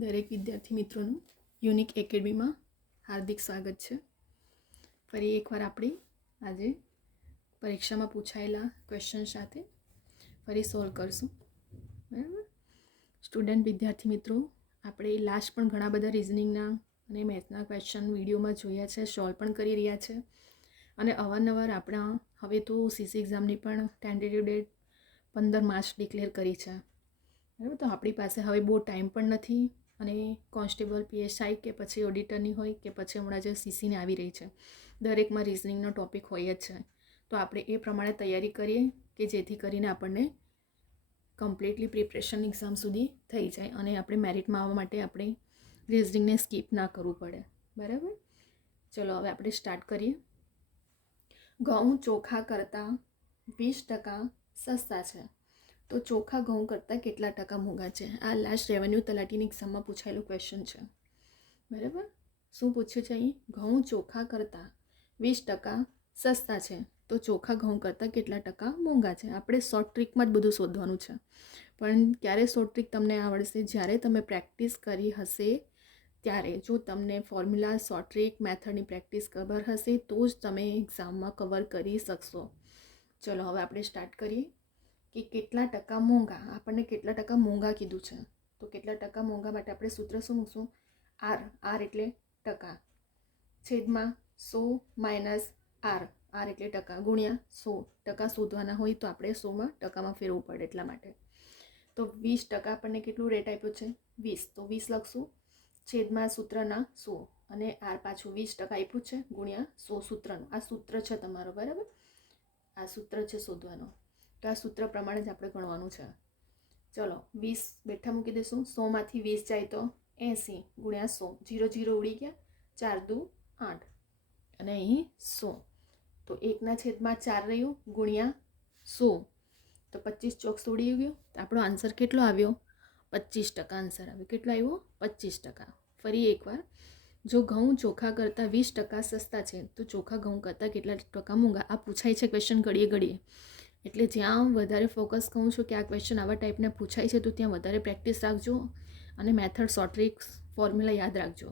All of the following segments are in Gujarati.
દરેક વિદ્યાર્થી મિત્રોનું યુનિક એકેડમીમાં હાર્દિક સ્વાગત છે. ફરી એકવાર આપણે આજે પરીક્ષામાં પૂછાયેલા ક્વેશ્ચન સાથે ફરી સોલ્વ કરશું. બરાબર. સ્ટુડન્ટ વિદ્યાર્થી મિત્રો, આપણે લાસ્ટ પણ ઘણા બધા રિઝનિંગના અને મેથના ક્વેશ્ચન વિડીયોમાં જોયા છે, સોલ્વ પણ કરી રહ્યા છે. અને અવારનવાર આપણા હવે તો સીસી એક્ઝામની પણ ટેન્ટેટિવ ડેટ 15 માર્ચ ડિક્લેર કરી છે. બરાબર. તો આપણી પાસે હવે બહુ ટાઈમ પણ નથી અને કોન્સ્ટેબલ, પીએસઆઈ કે પછી ઓડિટરની હોય કે પછી હમણાં જે સીસીને આવી રહી છે, દરેકમાં રિઝનિંગનો ટૉપિક હોય જ છે. તો આપણે એ પ્રમાણે તૈયારી કરીએ કે જેથી કરીને આપણને કમ્પ્લીટલી પ્રિપરેશન એક્ઝામ સુધી થઈ જાય અને આપણે મેરિટમાં આવવા માટે આપણે રિઝનિંગને સ્કીપ ના કરવું પડે. બરાબર. ચલો હવે આપણે સ્ટાર્ટ કરીએ. ઘઉં ચોખા કરતાં 20% સસ્તા છે, તો ચોખા ઘઉં કરતાં કેટલા ટકા મોંઘા છે? આ લાસ્ટ રેવન્યુ તલાટીની એક્ઝામમાં પૂછાયેલું ક્વેશ્ચન છે. બરાબર. શું પૂછ્યું છે અહીં? ઘઉં ચોખા કરતાં 20% સસ્તા છે, તો ચોખા ઘઉં કરતાં કેટલા ટકા મોંઘા છે? આપણે શોર્ટ ટ્રીકમાં જ બધું શોધવાનું છે. પણ ક્યારે શોર્ટ ટ્રીક તમને આવડશે? જ્યારે તમે પ્રેક્ટિસ કરી હશે ત્યારે. જો તમને ફોર્મ્યુલા, શોર્ટ ટ્રીક, મેથડની પ્રેક્ટિસ ખબર હશે તો જ તમે એક્ઝામમાં કવર કરી શકશો. ચલો હવે આપણે સ્ટાર્ટ કરીએ કે કેટલા ટકા મોંઘા. આપણને કેટલા ટકા મોંઘા કીધું છે, તો કેટલા ટકા મોંઘા માટે આપણે સૂત્ર શું મૂકશું? આર એટલે ટકા, છેદમાં 100 માઇનસ આર એટલે ટકા, ગુણ્યા 100. શોધવાના હોય તો આપણે 100માં ટકામાં ફેરવવું પડે, એટલા માટે. તો 20% આપણને કેટલું રેટ આપ્યો છે? 20. તો 20 લખશું, છેદમાં સૂત્રના 100 અને આર પાછું 20% આપ્યું છે, ગુણ્યા 100 સૂત્રનું. આ સૂત્ર છે તમારો. બરાબર. આ સૂત્ર છે શોધવાનો. તો આ સૂત્ર પ્રમાણે જ આપણે ગણવાનું છે. ચલો 20 બેઠા મૂકી દઈશું. 100માંથી 20 જાય તો 80 ગુણ્યા 100. 0 0 ઉડી ગયા, 4 દુ 8 અને અહીં 100. તો 1/4 રહ્યું, ગુણ્યા 100. તો 25 ચોક ઉડી ગયું. આપણો આન્સર કેટલો આવ્યો? 25% આન્સર આવ્યો. કેટલો આવ્યો? 25%. ફરી એકવાર, જો ઘઉં ચોખા કરતાં 20% સસ્તા છે, તો ચોખા ઘઉં કરતાં કેટલા ટકા મોંઘા? આ પૂછાય છે ક્વેશ્ચન ઘડીએ ઘડીએ. એટલે જ્યાં વધારે ફોકસ કહું છું કે આ ક્વેશ્ચન આવા ટાઈપના પૂછાય છે, તો ત્યાં વધારે પ્રેક્ટિસ રાખજો અને મેથડ, શોર્ટ ટ્રિક્સ, ફોર્મ્યુલા યાદ રાખજો.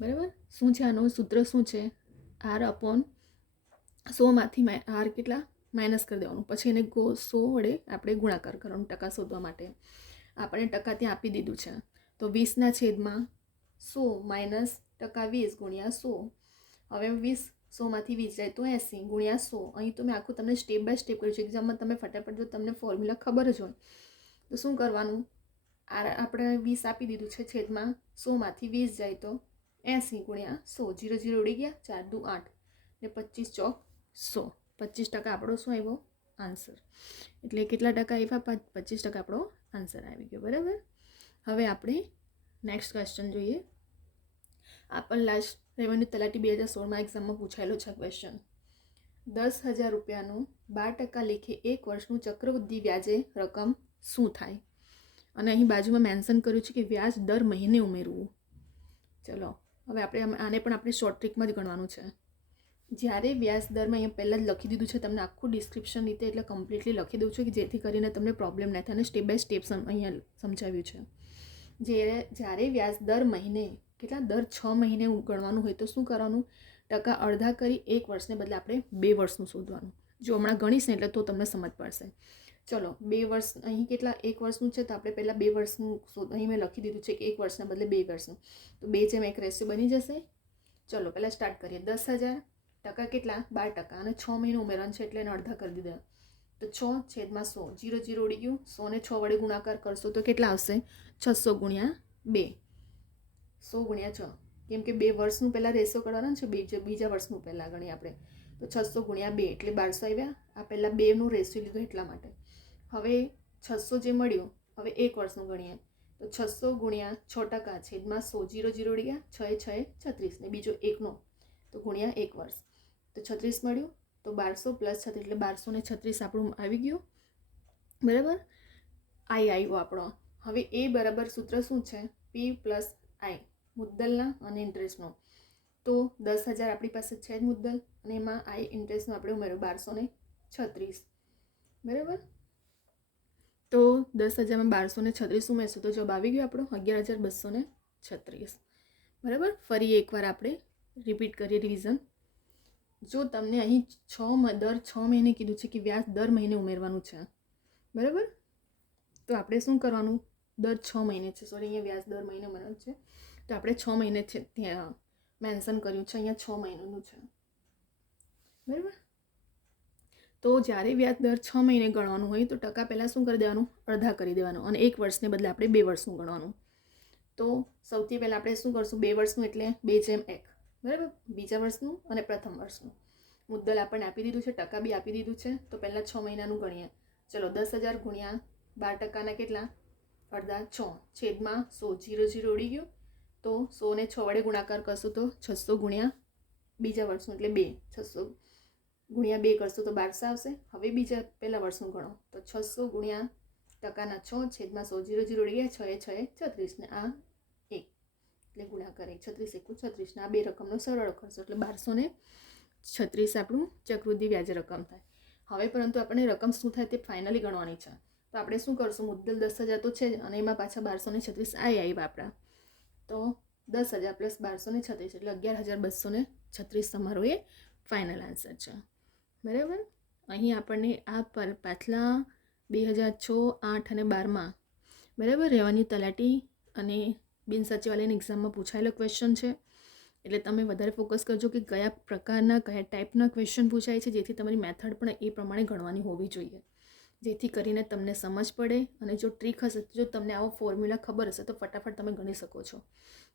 બરાબર. શું છે આનું સૂત્ર? શું છે? આર અપોન 100માંથી આર કેટલા માઇનસ કરી દેવાનું, પછી એને 100 વડે આપણે ગુણાકાર કરવાનું ટકા શોધવા માટે. આપણે ટકા ત્યાં આપી દીધું છે, તો 20ના છેદમાં 100 માઇનસ ટકા 20 ગુણ્યા 100. હવે 20 100માંથી 20 જાય તો 80 ગુણ્યા 100. અહીં તો મેં આખું તમને સ્ટેપ બાય સ્ટેપ કર્યું છે. એક્ઝામમાં તમે ફટાફટ, જો તમને ફોર્મ્યુલા ખબર જ હોય તો શું કરવાનું? આપણે 20 આપી દીધું છે, છેદમાં 100માંથી 20 જાય તો 80 ગુણ્યા 100. 0 0 ઉડી ગયા, 4 દુ 8 ને 25 ચોક 100. 25% આપણો શું આવ્યો? આન્સર. એટલે કેટલા ટકા આવ્યા? 25% આપણો આન્સર આવી ગયો. બરાબર. હવે આપણે નેક્સ્ટ ક્વેશ્ચન જોઈએ. આ પણ લાસ્ટ રેવન્યુ તલાટી 2016માં એક્ઝામમાં પૂછાયેલો છે ક્વેશ્ચન. 10,000 રૂપિયાનું 12% લેખે 1 વર્ષનું ચક્રવૃદ્ધિ વ્યાજે રકમ શું થાય? અને અહીં બાજુમાં મેન્શન કર્યું છે કે વ્યાજ દર મહિને ઉમેરવું. ચલો હવે આપણે આને પણ આપણે શોર્ટ ટ્રીકમાં જ ગણવાનું છે. જ્યારે વ્યાજ દરમાં અહીંયા પહેલાં જ લખી દીધું છે, તમને આખું ડિસ્ક્રિપ્શન રીતે એટલે કમ્પ્લીટલી લખી દઉં છું કે જેથી કરીને તમને પ્રોબ્લેમ ન થાય, અને સ્ટેપ બાય સ્ટેપ અહીંયા સમજાવ્યું છે. જ્યારે વ્યાજ દર મહિને કેટલા દર 6 મહિને ગણવાનું હોય તો શું કરવાનું? ટકા અડધા કરી 1 વર્ષને બદલે આપણે 2 વર્ષનું શોધવાનું. જો હમણાં ગણીશ ને એટલે તો તમને સમજ પડશે. ચલો 2 વર્ષ, અહીં કેટલા 1 વર્ષનું છે, તો આપણે પહેલાં 2 વર્ષનું અહીં મેં લખી દીધું છે કે 1 વર્ષના બદલે 2 વર્ષનું. તો 2:1 રેશિયો બની જશે. ચલો પહેલાં સ્ટાર્ટ કરીએ. 10,000 ટકા કેટલા? 12% અને 6 મહિને ઉમેરવાનું છે એટલે એને અડધા કરી દીધા. તો 6 છેદમાં 100. 0 0 ઉડી ગયું. 100 ને 6 વડે ગુણાકાર કરશો તો કેટલા આવશે? 600 ગુણ્યા 2. 100 ગુણ્યા 6, કેમ કે 2 વર્ષનું પહેલાં રેશિયો કરવાના છે, બીજા વર્ષનું પહેલાં ગણીએ આપણે. તો 600 ગુણ્યા 2 એટલે 1200 આવ્યા. આ પહેલાં 2નું રેશિયો લીધું એટલા માટે. હવે 600 જે મળ્યું, હવે 1 વર્ષનું ગણીએ તો 600 ગુણ્યા 6% છેદમાં 100. 0 0 ઉડી ગયા. 6 6 36 ને બીજો 1નો તો ગુણ્યા 1 વર્ષ, તો 36 મળ્યું. તો 1200 પ્લસ 36 એટલે 1236 આપણું આવી ગયું. બરાબર. આઈ આવ્યો આપણો. હવે એ બરાબર સૂત્ર શું છે? પી પ્લસ આઈ, મુદ્દલના અને ઇન્ટરેસ્ટનો. તો 10,000 આપણી પાસે છે જ મુદ્દલ, અને એમાં આઈ ઇન્ટરેસ્ટનો આપણે ઉમેર્યો 1236. બરાબર. તો 10,000માં 1236 ઉમેરશું તો જવાબ આવી ગયો આપણો 11,236. બરાબર. ફરી એકવાર આપણે રિપીટ કરીએ રિવિઝન. જો તમને અહીં દર 6 મહિને કીધું છે કે વ્યાજ દર મહિને ઉમેરવાનું છે, બરાબર, તો આપણે શું કરવાનું, દર 6 મહિને છે, સોરી અહીંયા વ્યાજ દર મહિને ઉમેરવાનું છે, તો આપણે 6 મહિને છે ત્યાં મેન્શન કર્યું છે, અહીંયા 6 મહિનાનું છે, બરાબર. તો જ્યારે વ્યાજ દર 6 મહિને ગણવાનું હોય તો ટકા પહેલાં શું કરી દેવાનું, અડધા કરી દેવાનું, અને 1 વર્ષને બદલે આપણે 2 વર્ષનું ગણવાનું. તો સૌથી પહેલાં આપણે શું કરશું, 2 વર્ષનું એટલે 2/1, બરાબર, બીજા વર્ષનું અને પ્રથમ વર્ષનું. મુદ્દલ આપણને આપી દીધું છે, ટકા બી આપી દીધું છે, તો પહેલાં 6 મહિનાનું ગણીએ. ચલો 10,000 ગુણ્યા 12% કેટલા, અડધા 6, છેદમાં 100, 0 ઉડી ગયું, તો 100 ને 6 વડે ગુણાકાર કરશું તો 600 ગુણ્યા બીજા વર્ષનું એટલે 2, 600 ગુણ્યા 2 કરશું તો 1200 આવશે. હવે બીજા પહેલા વર્ષનું ગણો તો 600 ગુણ્યા ટકાના 6, છેદમાં 100, 0 ઉડી ગયા, 6 એ 6 36 ને આ 1 એટલે ગુણાકાર 1, 36 × 36 ને આ બે રકમનો સરળ કરશો એટલે 1236 આપણું ચક્રવૃદ્ધિ વ્યાજ રકમ થાય. હવે પરંતુ આપણે રકમ શું થાય તે ફાઇનલી ગણવાની છે, તો આપણે શું કરશું, મુદ્દલ 10,000 તો છે જ, અને એમાં પાછા 1236 આવ્યા આપણા, તો 10,000 + 1236 એટલે 11,236 તમારો એ ફાઇનલ આન્સર છે, બરાબર. અહીં આપણને આ પાછલા 2006, 8 અને 12માં, બરાબર, રહેવાની તલાટી અને બિનસચિવાલયની એક્ઝામમાં પૂછાયેલો ક્વેશ્ચન છે, એટલે તમે વધારે ફોકસ કરજો કે કયા પ્રકારના કયા ટાઈપના ક્વેશ્ચન પૂછાય છે, જેથી તમારી મેથડ પણ એ પ્રમાણે ગણવાની હોવી જોઈએ, જેથી કરીને તમને સમજ પડે. અને જો ટ્રીક હશે, જો તમને આવો ફોર્મ્યુલા ખબર હશે તો ફટાફટ તમે ગણી શકો છો.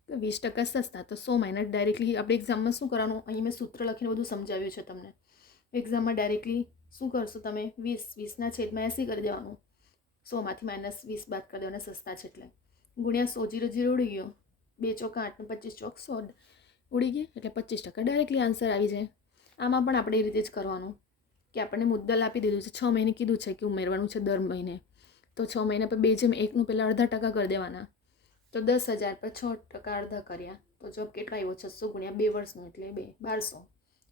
20% સસ્તા તો 100 માઇનસ ડાયરેક્ટલી આપણે એક્ઝામમાં શું કરવાનું, અહીં મેં સૂત્ર લખીને બધું સમજાવ્યું છે તમને. એક્ઝામમાં ડાયરેક્ટલી શું કરશો તમે, 20 છેદમાં 80 કરી દેવાનું, 100માંથી -20 બાદ કરી દેવાના, સસ્તા છે એટલે, ગુણ્યા 100, 0 ઉડી ગયો, 2 ચોક 8 ને 25 ચોક 100 ઉડી ગઈ, એટલે 25% ડાયરેક્ટલી આન્સર આવી જાય. આમાં પણ આપણે એ રીતે જ કરવાનું કે આપણને મુદ્દલ આપી દીધું છે, 6 મહિને કીધું છે કે ઉમેરવાનું છે દર મહિને, તો 6 મહિના પર 2/1નું પહેલાં અડધા ટકા કરી દેવાના, તો 10,000 પર 6% અડધા કર્યા તો જવાબ કેટલો આવ્યો, 600 ગુણ્યા 2 વર્ષનું એટલે 1200,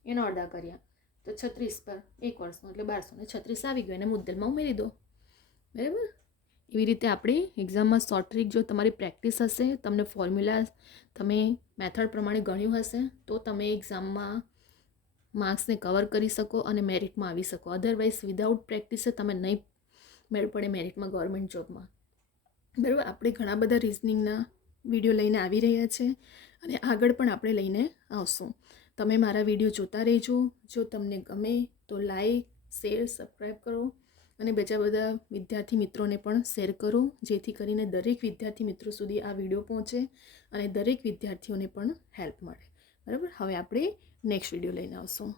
એનો અડધા કર્યા તો 36 પર 1 વર્ષનું એટલે 1236 આવી ગયું, એને મુદ્દલમાં ઉમેરી દો, બરાબર. એવી રીતે આપણે એક્ઝામમાં શોર્ટ ટ્રીક જો તમારી પ્રેક્ટિસ હશે, તમને ફોર્મ્યુલા તમે મેથડ પ્રમાણે ગણ્યું હશે, તો તમે એક્ઝામમાં માર્ક્સને કવર કરી શકો અને મેરિટમાં આવી શકો. અધરવાઇઝ વિધાઉટ પ્રેક્ટિસે તમે નહીં મેળ પડે મેરિટમાં ગવર્મેન્ટ જોબમાં, બરાબર. આપણે ઘણા બધા રિઝનિંગના વિડીયો લઈને આવી રહ્યા છે અને આગળ પણ આપણે લઈને આવશું. તમે મારા વિડીયો જોતા રહેજો. જો તમને ગમે તો લાઈક, શેર, સબસ્ક્રાઈબ કરો અને બીજા બધા વિદ્યાર્થી મિત્રોને પણ શેર કરો, જેથી કરીને દરેક વિદ્યાર્થી મિત્રો સુધી આ વિડીયો પહોંચે અને દરેક વિદ્યાર્થીઓને પણ હેલ્પ મળે, બરાબર. હવે આપણે નેક્સ્ટ વિડીયો લઈને આવશું.